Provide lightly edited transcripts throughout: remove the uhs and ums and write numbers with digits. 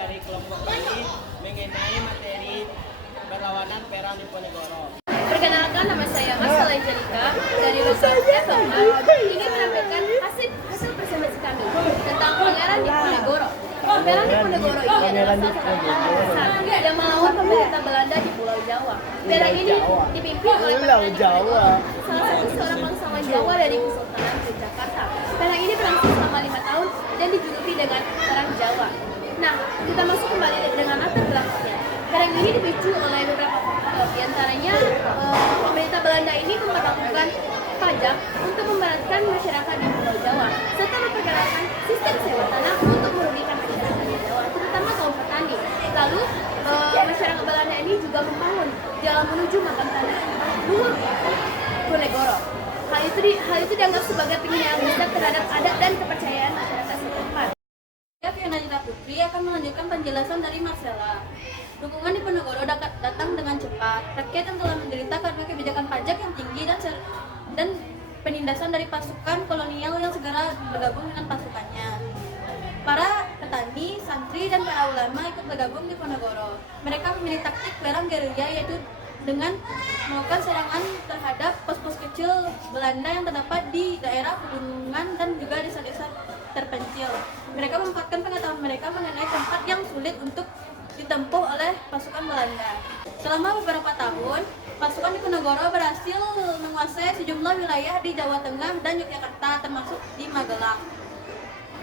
dari kelompok ini mengenai materi perlawanan Perang Diponegoro. Perkenalkan, nama saya Mas Angelika dari Lokal F4. Ini menampilkan hasil presentasi kami tentang Pangeran Diponegoro. Pangeran Diponegoro ini adalah salah satu perang besar yang melawan pemerintah Belanda di Pulau Jawa. Perang ini dipimpin oleh Pangeran Diponegoro, salah satu seorang bangsawan Jawa dari Kesultanan Yogyakarta. Perang ini berlangsung selama 5 tahun dan dijuluki dengan Perang Jawa. Nah, kita masuk kembali dengan latar belakangnya. Perang ini dipicu oleh beberapa faktor, diantaranya pemerintah Belanda ini memperlakukan pajak untuk memberatkan masyarakat di Pulau Jawa, serta memperkenalkan sistem sewa tanah untuk merugikan masyarakat di Jawa, terutama kaum petani. Lalu masyarakat Belanda ini juga membangun jalan menuju makam tanah Luhur Ponegoro. Hal itu dianggap sebagai penghinaan besar terhadap adat dan kepercayaan masyarakat setempat. Fiona Gita Putri akan melanjutkan penjelasan dari Marcella. Dukungan Diponegoro datang dengan cepat. Rakyat yang telah menderita karena kebijakan pajak yang tinggi dan penindasan dari pasukan kolonial yang segera bergabung dengan pasukannya. Para petani, santri, dan para ulama ikut bergabung di Diponegoro. Mereka memilih taktik perang gerilya, yaitu dengan melakukan serangan terhadap pos-pos kecil Belanda yang terdapat di daerah pegunungan dan juga desa-desa terpencil. Mereka memanfaatkan pengetahuan mereka mengenai tempat yang sulit untuk ditempuh oleh pasukan Belanda. Selama beberapa tahun, pasukan Diponegoro berhasil menguasai sejumlah wilayah di Jawa Tengah dan Yogyakarta, termasuk di Magelang.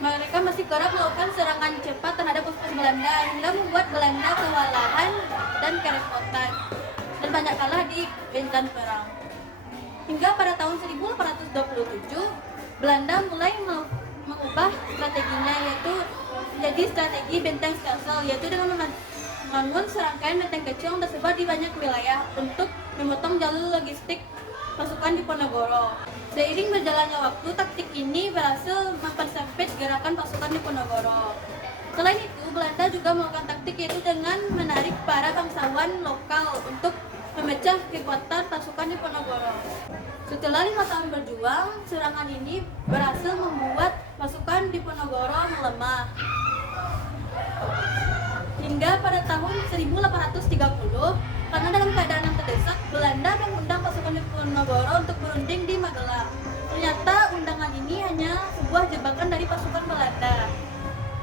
Mereka masih kerap melakukan serangan cepat terhadap pos-pos Belanda hingga membuat Belanda kewalahan dan kerepotan dan banyak kalah di medan perang. Hingga pada tahun 1827, Belanda mulai mengubah strateginya, yaitu menjadi strategi benteng Stelsel, yaitu dengan membangun serangkaian benteng kecil yang tersebar di banyak wilayah untuk memotong jalur logistik pasukan Diponegoro. Seiring berjalannya waktu, taktik ini berhasil mempersempit gerakan pasukan Diponegoro. Selain itu, Belanda juga melakukan taktik, yaitu dengan menarik para bangsawan lokal untuk memecah kekuatan pasukan Diponegoro. Setelah 5 tahun berjuang, serangan ini berhasil membuat pasukan Diponegoro melemah. Hingga pada tahun 1830, karena dalam keadaan yang terdesak, Belanda mengundang pasukan Diponegoro untuk berunding di Magelang. Ternyata undangan ini hanya sebuah jebakan dari pasukan Belanda.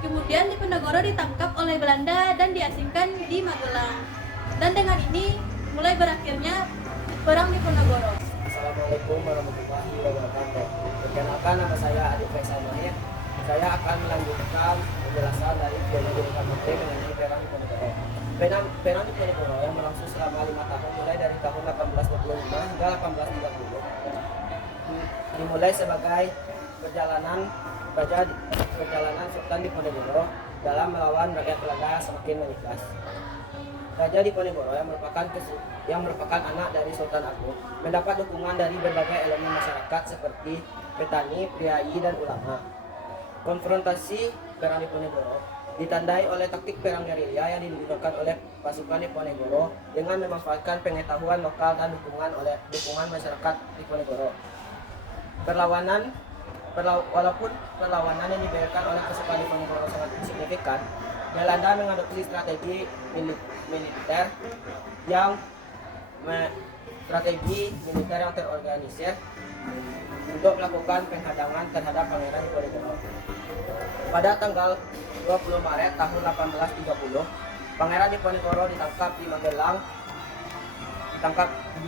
Kemudian Diponegoro ditangkap oleh Belanda dan diasingkan di Magelang. Dan dengan ini mulai berakhirnya Perang Diponegoro. Assalamualaikum warahmatullahi wabarakatuh. Perkenalkan, nama saya Adi Faisal Mahir. Saya akan melanjutkan penjelasan dari Fiona Gita Putri mengenai Perang Diponegoro. Perang Diponegoro yang berlangsung selama 5 tahun, mulai dari tahun 1825 hingga 1830, dimulai sebagai perjalanan Sultan Diponegoro dalam melawan rakyat Belanda semakin menindas. Raja Diponegoro yang merupakan anak dari Sultan Agung mendapat dukungan dari berbagai elemen masyarakat seperti petani, priai, dan ulama. Konfrontasi Perang Diponegoro ditandai oleh taktik perang gerilya yang digunakan oleh pasukan Diponegoro dengan memanfaatkan pengetahuan lokal dan dukungan masyarakat Diponegoro. Walaupun perlawanan yang diberikan oleh pasukan Diponegoro sangat signifikan, Belanda mengadopsi strategi militer yang terorganisir untuk melakukan penghadangan terhadap Pangeran Diponegoro. Pada tanggal 20 Maret tahun 1830, Pangeran Diponegoro ditangkap di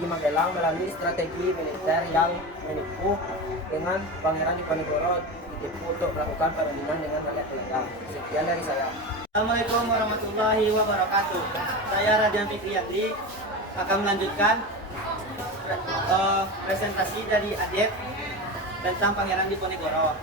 Magelang melalui strategi militer yang menipu, dengan Pangeran Diponegoro ditipu untuk melakukan perundingan dengan rakyat Belanda. Sekian dari saya. Assalamualaikum warahmatullahi wabarakatuh. Saya Radian Fikriyatri akan melanjutkan presentasi dari Adep tentang Pangeran Diponegoro.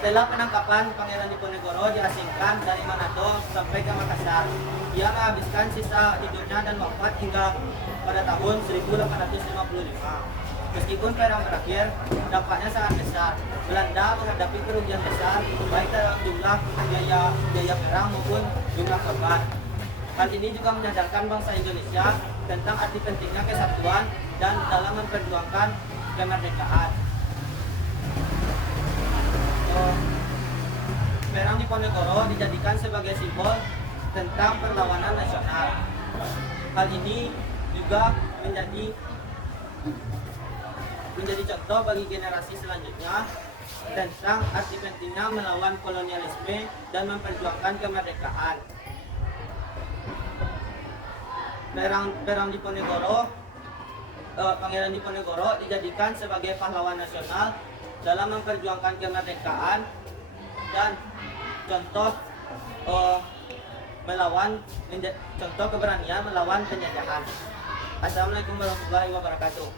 Setelah penangkapan, Pangeran Diponegoro diasingkan dari Manado sampai ke Makassar. Ia menghabiskan sisa hidupnya dan wafat hingga pada tahun 1855. Meskipun perang berakhir, dampaknya sangat besar. Belanda menghadapi kerugian besar, baik dalam jumlah biaya perang maupun jumlah korban. Hal ini juga menyadarkan bangsa Indonesia tentang arti pentingnya kesatuan dan dalam memperjuangkan kemerdekaan. Perang Diponegoro dijadikan sebagai simbol tentang perlawanan nasional. Hal ini juga menjadi contoh bagi generasi selanjutnya tentang arti pentingnya melawan kolonialisme dan memperjuangkan kemerdekaan. Perang Diponegoro, Pangeran Diponegoro dijadikan sebagai pahlawan nasional dalam memperjuangkan kemerdekaan dan contoh contoh keberanian melawan penjajahan. Assalamualaikum warahmatullahi wabarakatuh.